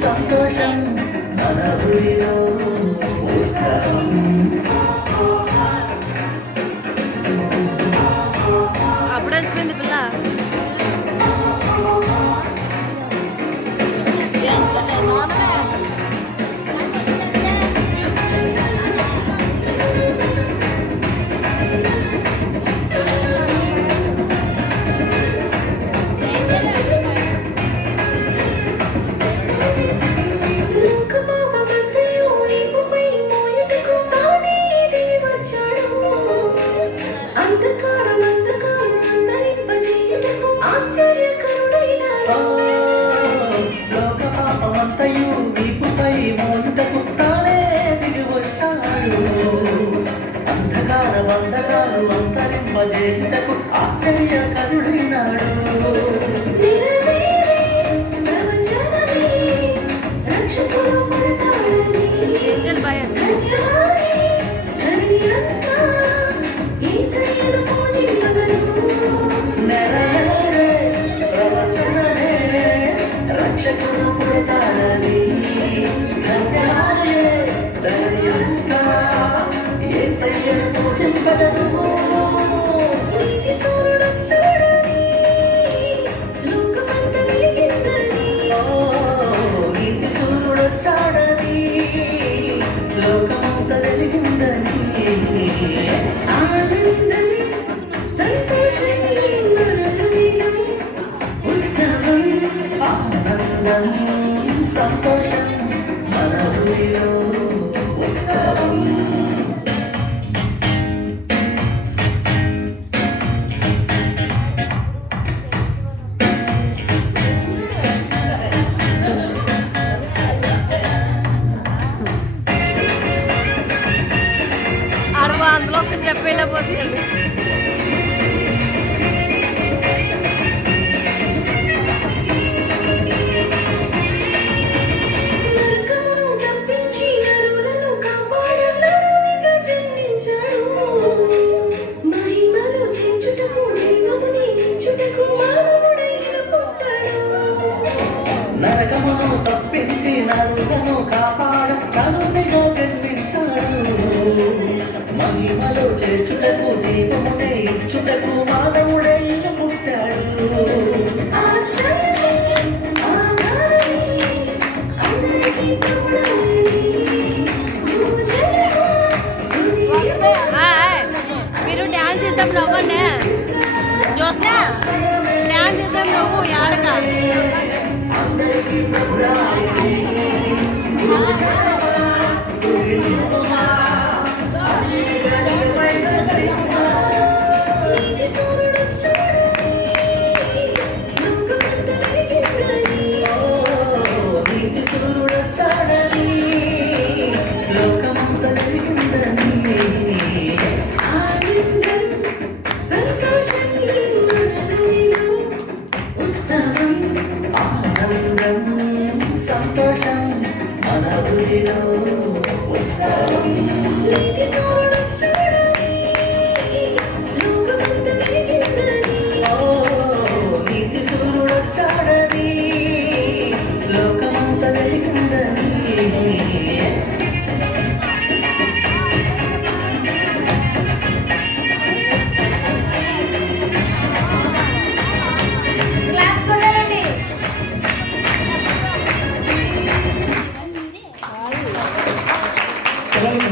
సంతోషం మన ఊరిలో ఉత్సవం అప్పుడే వచ్చింది పిల్ల లోకపాపమంతయు వీపుపై మోయుటకు తానే దిగి వచ్చాడు అంధకారు అంతరింపజేయుటకు ఆశ్చర్యకరుడైనాడు ఏంజల్ బాయ్ రక్షకుడు పుడతాడని ధన్యనాయే ధరణి అంతా యేసయ్యను పూజింపగలము నీతి సూర్యుడొచ్చాడని లోకమంత వెలిగిందని ఆనందం సంతోషం మన ఊరిలో ఉత్సవం అడుగు అందులో ఒక స్టెప్ వెళ్ళిపోతుంది నరకమును తప్పించి నరులను కాపాడ కరుణిగా జన్మించాడు మహిమలో చేర్చుటకు జీవమునే ఇచ్చుటకు మానవుడే పుట్టాడు మీరు డ్యాన్స్ చేద్దాం నవ్వండి జోస్నా డ్యాన్స్ చేద్దాం నువ్వు ఆడక అందరికీ ప్రభుడా